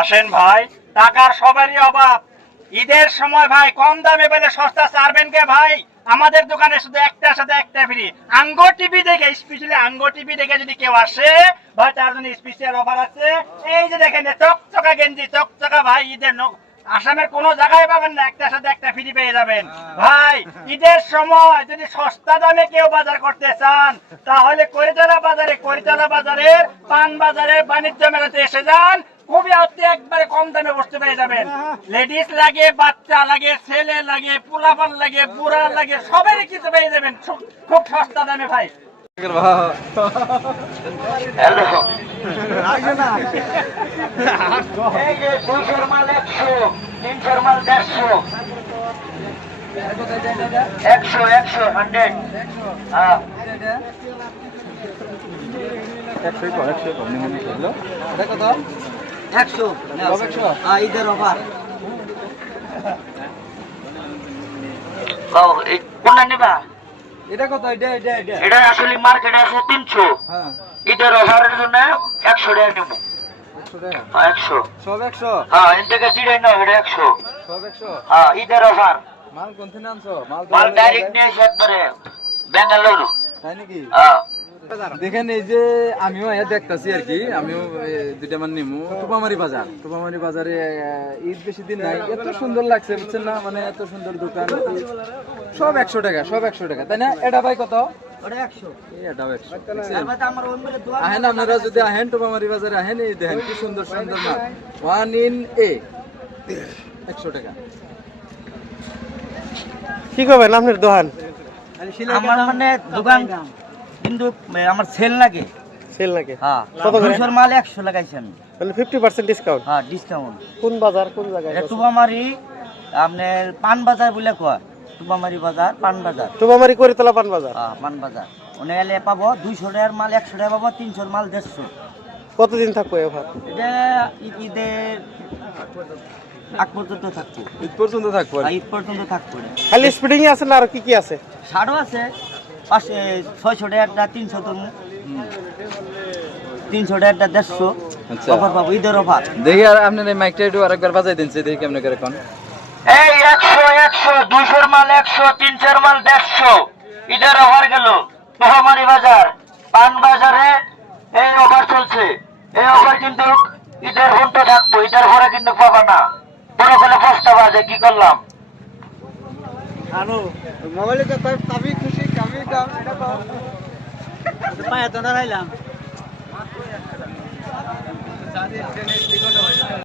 আসেন ভাই, টাকার সবারই অভাব। ঈদের সময় ভাই কম দামে পেলে সস্তা ছাড়বেন কে ভাই? আমাদের দোকানে শুধু একটার সাথে একটা ফ্রি। আঙ্গো টিভি দেখে, স্পেশালি আঙ্গো টিভি দেখে যদি কেউ আসে ভাই, তার জন্য স্পেশাল অফার আছে। এই যে দেখেন চকচকা গেঞ্জি, চকচকা ভাই, ঈদের আসামের কোন জায়গায় পাবেন না, একটার সাথে একটা ফ্রি পেয়ে যাবেন ভাই। ঈদের সময় যদি সস্তা দামে কেউ বাজার করতে চান তাহলে করিতলা বাজারের পান বাজারের বাণিজ্য মেলাতে এসে যান। খুবই একবারে কম দামে বসতে পেয়ে যাবেন। লেডিস লাগে, বাচ্চা লাগে, ছেলে লাগে, পোলাপান লাগে, বুড়া লাগে, সবারই কিছু পেয়ে যাবেন খুব সস্তা দামে ভাই। হ্যালো, এই যে 200 মাল 100, 300 মাল 150, 100 100 হ্যাঁ, 100 ঈদের অফার। কোনটা নিবা? এটা কত? এটা আসলে মার্কেটে আছে 300, হ্যাঁ, ঈদের অফারের জন্য 100 টাকা নেব। 100 টাকা 100, সব 100, হ্যাঁ, এর থেকে চিড়ে নাও, এটা 100, সব 100। হ্যাঁ, ঈদের অফার। মাল কোন থেকে আনছো? মাল ডাইরেক্ট নিয়ে এসে একবারে বেঙ্গালুরু। তাই নাকি? হ্যাঁ, দেখেন এই যে আমিও দেখতেছি আর কি, আমিও দুইটা মান নিমু। টুপামারি বাজারে ঈদ বেশি দিন নাই, এত সুন্দর লাগছে বুঝছেন না, মানে এত সুন্দর দোকান, সব 100 টাকা, সব 100 টাকা, তাই না? এটা ভাই কত? এটাও 100। আহেন আপনারা যদি আহেন টুপামারি বাজারে আহেন, এই দেখেন কি সুন্দর সুন্দর মাল, 1 in A 100 টাকা। কি করবেন আপনার দোকান? আমার মানে দোকান কিন্তু আমার সেল লাগে। সেল লাগে হ্যাঁ, কত করে? 200 মাল 100 লাগাইছি আমি। মানে 50% ডিসকাউন্ট। হ্যাঁ, ডিসকাউন্ট। কোন বাজার, কোন জায়গায়? এটা টুবামারি, আপনার পান বাজার বলে কয়, টুবামারি বাজার, পান বাজার। টুবামারি করিতলা পান বাজার। হ্যাঁ, পান বাজার। ওনে এলে পাবো 200 টাকার মাল 100 টাকা পাবো, 300 মাল 150। কতদিন থাকবো এই অফার? এটা ঈদের আগ পর্যন্ত থাকবো। ঈদ পর্যন্ত থাকবো। ঈদ পর্যন্ত থাকবো। খালি স্প্রিং আছে না আর কি কি আছে? শাড়ও আছে, পাশে 600 টাকারটা 300, তুমি 300 টাকারটা 150 আচ্ছা। অফার পাবো, ঈদের অফার। দেখি আর আপনার এই মাইকটা একটু আরেকবার বাজাই দিন, দেখি কেমন করে কোন। এই 100 200 মাল 100, 300 মাল 150, ঈদের অফার গেল। মহামারী বাজার, পান বাজারে এই অফার চলছে। এই অফার কিন্তু ঈদের ঘন্টা থাকবো, ঈদের পরে কিন্তু পাবা না। বড় করে প্রস্তাব আছে, কি করলাম? মোবাইলে তো কাবি খুশি কাবি কাম, এটা পায়ে তো দাঁড়াইলাম।